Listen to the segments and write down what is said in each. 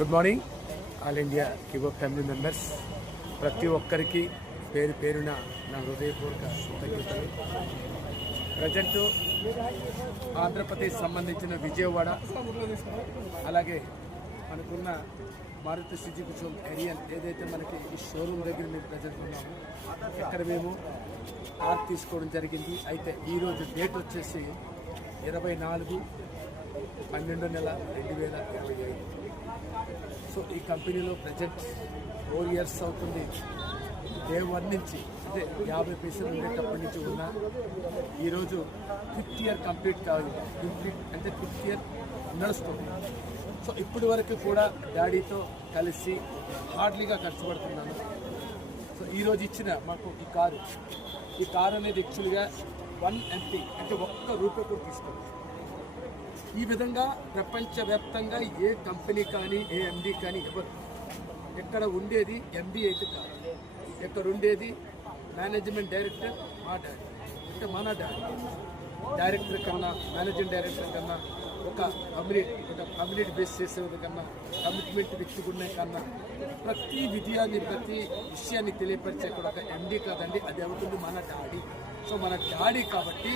Good morning all India కివో family members. ప్రతి ఒక్కరికి పేరు పేరున నా హృదయపూర్వక కృతజ్ఞతలు. ప్రజెంట్ ఆంధ్రప్రదేశ్ సంబంధించిన విజయవాడ, అలాగే మనకున్న మారుతి సుజుకి ఎరియన్ ఏదైతే మనకి ఈ షోరూమ్ దగ్గర మేము ప్రజెంట్ ఉన్నామో ఇక్కడ మేము కార్ తీసుకోవడం జరిగింది. అయితే ఈరోజు డేట్ వచ్చేసి 24/12/2025. సో ఈ కంపెనీలో ప్రజెంట్ 4 years అవుతుంది. డే 1 నుంచి అంటే 50 పైసలు ఉండేటప్పటి నుంచి ఉన్నా ఈరోజు 5th year కంప్లీట్ కావాలి. అంటే 5th year నడుస్తుంది. సో ఇప్పటి వరకు కూడా డాడీతో కలిసి హార్డ్లీగా కష్టపడుతున్నాను. సో ఈరోజు ఇచ్చిన మాకు ఈ కారు అనేది యాక్చువల్గా 1 MP అంటే ₹1 కూడా తీసుకోండి. ఈ విధంగా ప్రపంచవ్యాప్తంగా ఏ కంపెనీ కానీ ఏ ఎండీ కానీ ఎవరు ఎక్కడ ఉండేది ఎండీ అయితే కాదు, ఎక్కడ ఉండేది మేనేజ్మెంట్ డైరెక్టర్ మా డాడీ అంటే మన డాడీ. డైరెక్టర్ కన్నా మేనేజింగ్ డైరెక్టర్ కన్నా ఒక కమ్యూనిటీ బేస్ చేసేది కన్నా కమిట్మెంట్ వ్యక్తికునే కన్నా ప్రతి విషయాన్ని తెలియపరిచే కూడా ఒక ఎండీ కాదండి, అది అవుతుంది మన డాడీ. సో మన డాడీ కాబట్టి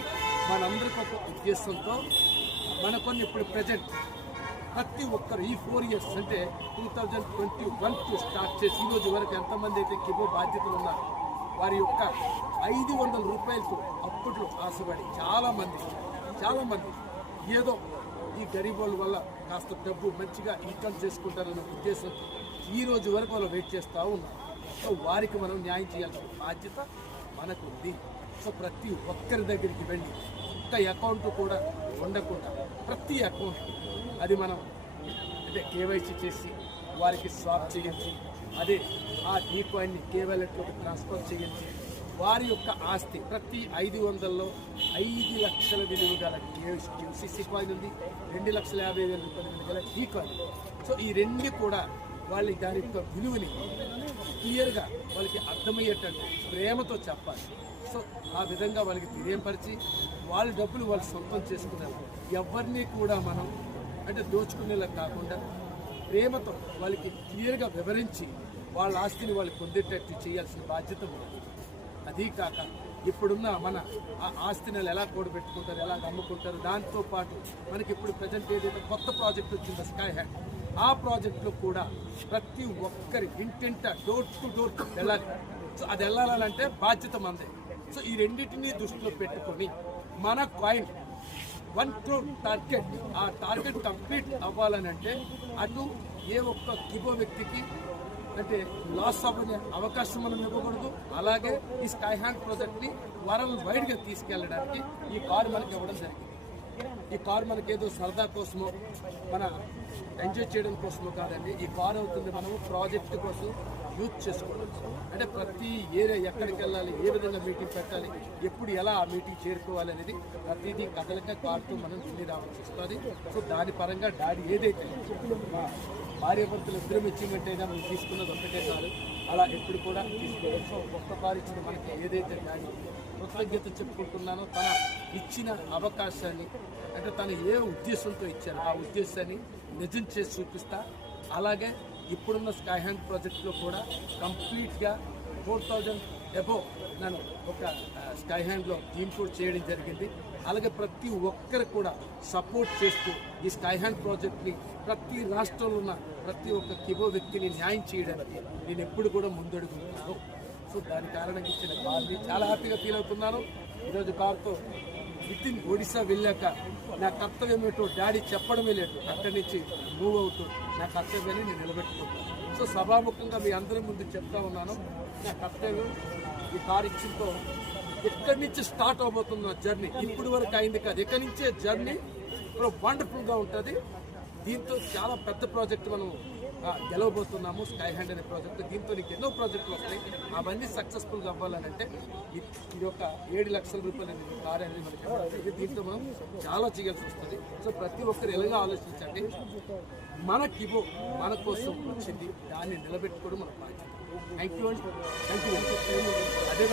మనందరికీ ఒక ఉద్దేశంతో మనకొని ఇప్పుడు ప్రజెంట్ ప్రతి ఒక్కరు ఈ 4 years అంటే 2021 స్టార్ట్ చేసి ఈరోజు వరకు ఎంతమంది అయితే కిబో బాధ్యతలు ఉన్నారు వారి యొక్క ₹500 అప్పట్లో ఆశపడి చాలామంది ఏదో ఈ గరీబోళ్ళ వల్ల కాస్త డబ్బు మంచిగా ఇన్కమ్ చేసుకుంటారన్న ఉద్దేశంతో ఈ రోజు వరకు వాళ్ళు వెయిట్ చేస్తూ ఉన్నారు. సో వారికి మనం న్యాయం చేయాల్సిన బాధ్యత మనకు ఉంది. సో ప్రతి ఒక్కరి దగ్గరికి వెళ్ళి ఒక్క అకౌంట్ కూడా ఉండకుండా ప్రతి అకౌంట్ అది మనం అంటే కేవైసీ చేసి వారికి స్వాప్ చేయించి అదే ఆ డీకాయిన్ని కేవైలెట్లోకి ట్రాన్స్ఫర్ చేయించి వారి యొక్క ఆస్తి ప్రతి 500లో 5 లక్షల విలువ గల QCC కాయిన్ ఉంది, 2,50,000 విలువ గల డీకాయిన్. సో ఈ రెండు కూడా వాళ్ళకి దాని యొక్క విలువని క్లియర్గా వాళ్ళకి అర్థమయ్యేటట్టు ప్రేమతో చెప్పాలి. సో ఆ విధంగా వాళ్ళకి తెలియపరిచి వాళ్ళ డబ్బులు వాళ్ళు సొంతం చేసుకున్నారు. ఎవరిని కూడా మనం అంటే దోచుకునేలా కాకుండా ప్రేమతో వాళ్ళకి క్లియర్గా వివరించి వాళ్ళ ఆస్తిని వాళ్ళు పొందేటట్టు చేయాల్సిన బాధ్యత ఉంది. అదీ కాక ఇప్పుడున్న మన ఆ ఆస్తిని ఎలా కూడబెట్టుకుంటారు, ఎలా అమ్ముకుంటారు, దాంతోపాటు మనకి ఇప్పుడు ప్రజెంట్ ఏదైతే కొత్త ప్రాజెక్ట్ వచ్చిందో స్కై హ్యాండ్, ఆ ప్రాజెక్టులో కూడా ప్రతి ఒక్కరి ఇంటింట డోర్ టు డోర్ వెళ్ళాలి. సో అది వెళ్ళాలంటే బాధ్యత మందే. సో ఈ రెండింటినీ దృష్టిలో పెట్టుకొని మన కాయిన్ 1 crore టార్గెట్, ఆ టార్గెట్ కంప్లీట్ అవ్వాలని అంటే అటు ఏ ఒక్క కిబో వ్యక్తికి అంటే లాస్ అవ్వనే అవకాశం మనం ఇవ్వకూడదు. అలాగే ఈ స్కై హ్యాండ్ ప్రాజెక్ట్ని వరల్డ్ వైడ్గా తీసుకెళ్ళడానికి ఈ కారు మనకి ఇవ్వడం జరిగింది. ఈ కారు మనకి ఏదో సరదా కోసమో మన ఎంజాయ్ చేయడం కోసమో కాదండి. ఈ కారు అవుతుంది మనము ప్రాజెక్ట్ కోసం యూజ్ చేసుకోవడం. అంటే ప్రతి ఏరియా ఎక్కడికి వెళ్ళాలి, ఏ విధంగా మీటింగ్ పెట్టాలి, ఎప్పుడు ఎలా ఆ మీటింగ్ చేరుకోవాలి అనేది ప్రతిదీ కథలకే కారుతో మనం ఢిల్లీ రావాల్సి వస్తుంది. సో దాని పరంగా డాడీ ఏదైతే భార్యాభర్తలు ఇద్దరు అచీవ్మెంట్ అయినా మనం తీసుకున్నది ఒక్కటే కాదు, అలా ఎప్పుడు కూడా తీసుకోవాలి. సో ఒక్క కారు ఇచ్చిన మనకి ఏదైతే డాడీ కృతజ్ఞత చెప్పుకుంటున్నానో తన ఇచ్చిన అవకాశాన్ని అంటే తను ఏ ఉద్దేశంతో ఇచ్చారో ఆ ఉద్దేశాన్ని నిజం చేసి చూపిస్తా. అలాగే ఇప్పుడున్న స్కై హ్యాండ్ ప్రాజెక్ట్లో కూడా కంప్లీట్గా 4,000 అబోవ్ నేను ఒక స్కై హ్యాండ్లో టీమ్ కూడా చేయడం జరిగింది. అలాగే ప్రతి ఒక్కరు కూడా సపోర్ట్ చేస్తూ ఈ స్కై హ్యాండ్ ప్రాజెక్ట్ని ప్రతి రాష్ట్రంలో ఉన్న ప్రతి ఒక్క కిబో వ్యక్తిని న్యాయం చేయడానికి నేను ఎప్పుడు కూడా ముందడుగుతున్నాను. సో దాని కారణంగా ఇచ్చిన కార్ని చాలా హ్యాపీగా ఫీల్ అవుతున్నాను. ఈరోజు కార్తో వితిన్ ఒడిశా వెళ్ళాక నా కర్తవ్యం ఏంటో డాడీ చెప్పడమే లేదు, అక్కడి నుంచి మూవ్ అవుతూ నా కర్తవ్యాన్ని నేను నిలబెట్టుకుంటాను. సో సభాముఖంగా మీ అందరి ముందు చెప్తా ఉన్నాను, నా కర్తవ్యం ఈ కారు ఇచ్చింతో ఎక్కడి నుంచి స్టార్ట్ అవబోతున్న జర్నీ ఇప్పుడు వరకు అయింది కాదు, ఎక్కడి నుంచే జర్నీ వండర్ఫుల్గా ఉంటుంది. దీంతో చాలా పెద్ద ప్రాజెక్ట్ మనం గెలవబోతున్నాము, స్కై హ్యాండ్ అనే ప్రాజెక్ట్. దీంతో నీకు ఎన్నో ప్రాజెక్టులు వస్తాయి. అవన్నీ సక్సెస్ఫుల్గా అవ్వాలనంటే ఇది ఒక 7 లక్షల రూపాయలు కారు అనేది మనకి దీంతో మనం చాలా చేయాల్సి వస్తుంది. సో ప్రతి ఒక్కరు ఎలాగా ఆలోచించండి, మన కిబో మన కోసం వచ్చింది, దాన్ని నిలబెట్టుకోవడం మన బాధ్యత. Thank you. అదే